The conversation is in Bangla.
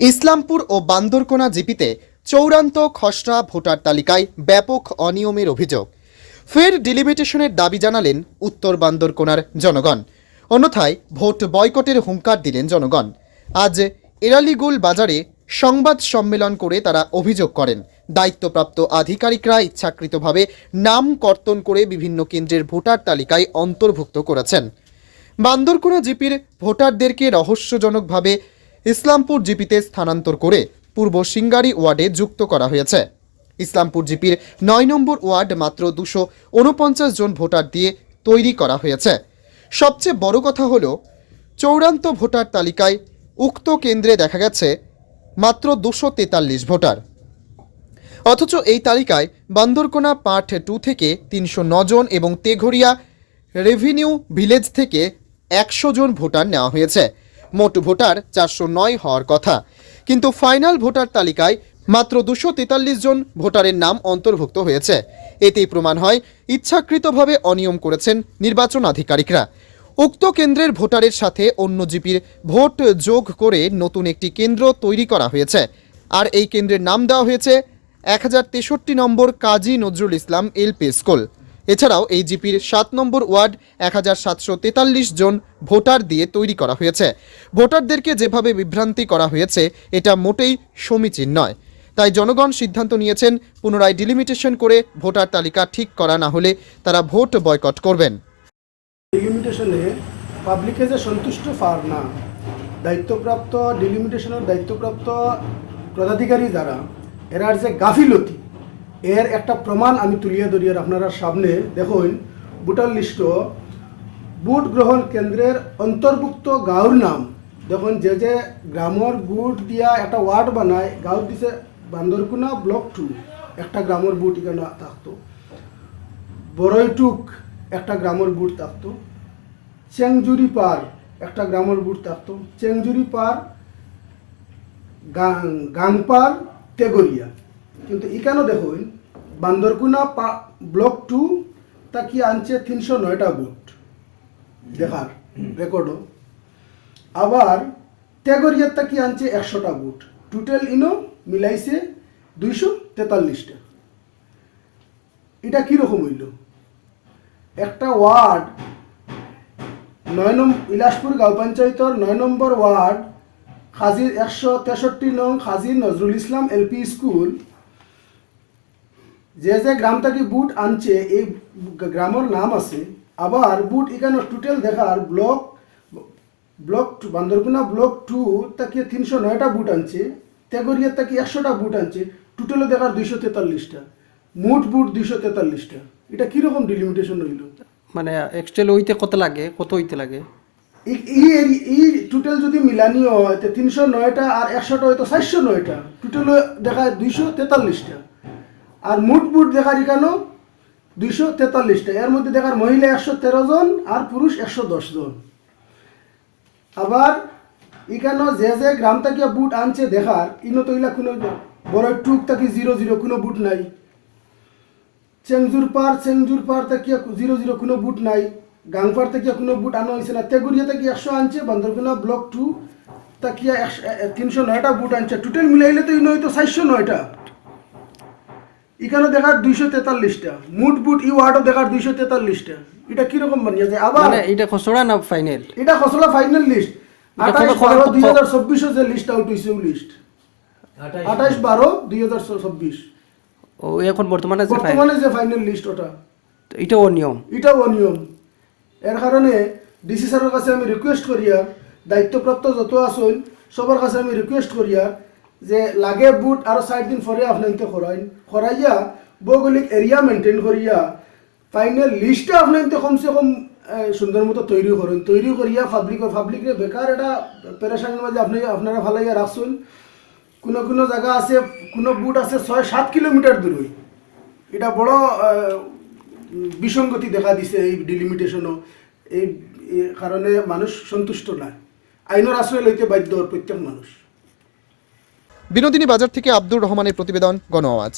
ইসলামপুর ও বান্দরকোনা জিপিতে চূড়ান্ত খসড়া ভোটার তালিকায় ব্যাপক অনিয়মের অভিযোগ। ফের ডিলিমিটেশনের দাবি জানালেন উত্তর বান্দরকোনার জনগণ। অন্যথায় ভোট বয়কটের হুঙ্কার দিলেন জনগণ। আজ এরালিগুল বাজারে সংবাদ সম্মেলন করে তারা অভিযোগ করেন, দায়িত্বপ্রাপ্ত আধিকারিকরা ইচ্ছাকৃতভাবে নাম কর্তন করে বিভিন্ন কেন্দ্রের ভোটার তালিকায় অন্তর্ভুক্ত করেছেন। বান্দরকোনা জিপির ভোটারদেরকে রহস্যজনকভাবে ইসলামপুর জিপিতে স্থানান্তর করে পূর্ব সিঙ্গারি ওয়ার্ডে যুক্ত করা হয়েছে। ইসলামপুর জিপির ৯ নম্বর ওয়ার্ড মাত্র ২৪৯ জন ভোটার দিয়ে তৈরি করা হয়েছে। সবচেয়ে বড় কথা হলো, চূড়ান্ত ভোটার তালিকায় উক্ত কেন্দ্রে দেখা গেছে মাত্র ২৪৩ ভোটার, অথচ এই তালিকায় বান্দরকোনা পার্ট 2 থেকে ৩০৯ জন এবং তেঘরিয়া রেভিনিউ ভিলেজ থেকে ১০০ জন ভোটার নেওয়া হয়েছে। মোট ভোটার ৪০৯ হওয়ার কথা, কিন্তু ফাইনাল ভোটার তালিকায় মাত্র ২৪৩ জন ভোটারের নাম অন্তর্ভুক্ত হয়েছে। এতেই প্রমাণ হয় ইচ্ছাকৃতভাবে অনিয়ম করেছেন নির্বাচন আধিকারিকরা। উক্ত কেন্দ্রের ভোটারের সাথে অন্য জিপির ভোট যোগ করে নতুন একটি কেন্দ্র তৈরি করা হয়েছে, আর এই কেন্দ্রের নাম দেওয়া হয়েছে ১০৬৩ নম্বর কাজী নজরুল ইসলাম এলপি স্কুল। এছাড়াও এই জিপির ৭ নম্বর ওয়ার্ড ১৭৪৩ জন ভোটার দিয়ে তৈরি করা হয়েছে। ভোটারদেরকে যেভাবে বিভ্রান্তি করা হয়েছে এটা মোটেই সমীচীন নয়। তাই জনগণ সিদ্ধান্ত নিয়েছেন পুনরায় ডিলিমিটেশন করে ভোটার তালিকা ঠিক করা না হলে তারা ভোট বয়কট করবেন। ডিলিমিটেশনে পাবলিকে যে সন্তুষ্ট ফার না, দায়িত্বপ্রাপ্ত ডিলিমিটেশনের দায়িত্বপ্রাপ্ত পদাধিকারী যারা, এরার যে গাফিলতি, এর একটা প্রমাণ আমি তুলিয়ে ধরিয়ে আপনারা সামনে দেখুন। ভোটার লিস্ট বুট গ্রহণ কেন্দ্রের অন্তর্ভুক্ত গাঁওর নাম দেখুন। যে গ্রামর বুট দিয়া একটা ওয়ার্ড বানায়, গাঁও দিছে বান্দরকোনা ব্লক 2 একটা গ্রামর বুট এখানে থাকতো, বড়ইটুক একটা গ্রামর বুট থাকতো, চেংজুরি পার একটা গ্রামর বুট থাকতো, চেংজুরি পার, গাংপার, তেগরিয়া। কিন্তু এখানে দেখুন বান্দরকোনা ব্লক 2 তা কি আনছে ৩০৯টা বুট দেখার রেকর্ডও, আবার তেগরিয়ার তা কি আনছে ১০০টা বুট। টোটাল ইনো মিলাইছে ২৪৩টা। এটা কীরকম হইল? একটা ওয়ার্ড ৯ নম্বর ইলাসপুর গাঁও পঞ্চায়েতের ৯ নম্বর ওয়ার্ড হাজির ১৬৩ নং হাজি নজরুল ইসলাম এলপি স্কুল, যে গ্রাম থেকে বুট আনছে এই গ্রামের নাম আছে। আবার বুট এখানে টোটাল দেখার ব্লক বান্দরকোনা ব্লক 2 তাকে ৩০৯টা বুট আনছে, তেগরিয়ার তাকে ১০০টা বুট আনছে, টোটালে দেখার ২৪৩টা, মোট বুট ২৪৩টা। এটা কীরকম ডিলিমিটেশন হইল? মানে এক্সটেল হইতে কত লাগে, কত হইতে লাগে? এই টোটাল যদি মিলানি হয় ৩০৯টা আর ১০০টা হয়তো ৪০৯টা, টোটাল দেখায় ২৪৩টা। আর মোট বুট দেখার এখানেও ২৪৩টা। এর মধ্যে দেখার মহিলা ১১৩ জন আর পুরুষ ১১০ জন। আবার এখানে যে গ্রাম থেকে বুট আনছে দেখার ইনো তৈলা কোনো বড় টুক থেকে ০০ কোনো বুট নাই, চেংজুর পার থেকে ০০ কোনো বুট নাই, গাংপার থেকে কোনো বুট আনা হয়েছে না, তেগুরিয়া থেকে ১০০ আনছে, বান্দরকোনা ব্লক 2 তাকিয়া ৩০৯টা বুট আনছে। টোটাল মিলাইলে তো ইনো হয়তো ৪০৯টা। এখানে দেখার ২৪৩টা, মোট বুট ই ওয়ার্ডও দেখার ২৪৩টা। এটা কিরকম বানিয়েছে? আবার এটা খসড়া না ফাইনাল? এটা খসড়া ফাইনাল লিস্ট ২৮/১২/২০২৪ যে লিস্ট আউট হয়েছে ও লিস্ট ২৮/১২/২০২৪। ও এখন বর্তমানে যে ফাইনাল লিস্ট ওটা, এটাও অনিয়ম। এর কারণে ডিসি স্যারের কাছে আমি রিকোয়েস্ট করিয়া, দায়িত্বপ্রাপ্ত যত আসুন সবার কাছে আমি রিকোয়েস্ট করিয়া যে লাগে বুট আরও ৬০ দিন পরে আপনাকে করাইয়া ভৌগোলিক এরিয়া মেনটেন করিয়া ফাইনাল লিস্টটা আপনাকে কমসে কম সুন্দর মতো তৈরি করিয়া পাবলিকে বেকার এটা পেরেশানির মাঝে আপনারা ভালাইয়া রাখছুন। কোনো জায়গা আছে, কোনো বুট আছে ৬-৭ কিলোমিটার দূরে। এটা বড় বিসঙ্গতি দেখা দিছে এই ডিলিমিটেশনও। এই কারণে মানুষ সন্তুষ্ট নয়, আইনের আশ্রয় লইতে বাধ্য প্রত্যেক মানুষ। বিনোদিনী বাজার থেকে আব্দুর রহমানের প্রতিবেদন, গণ আওয়াজ।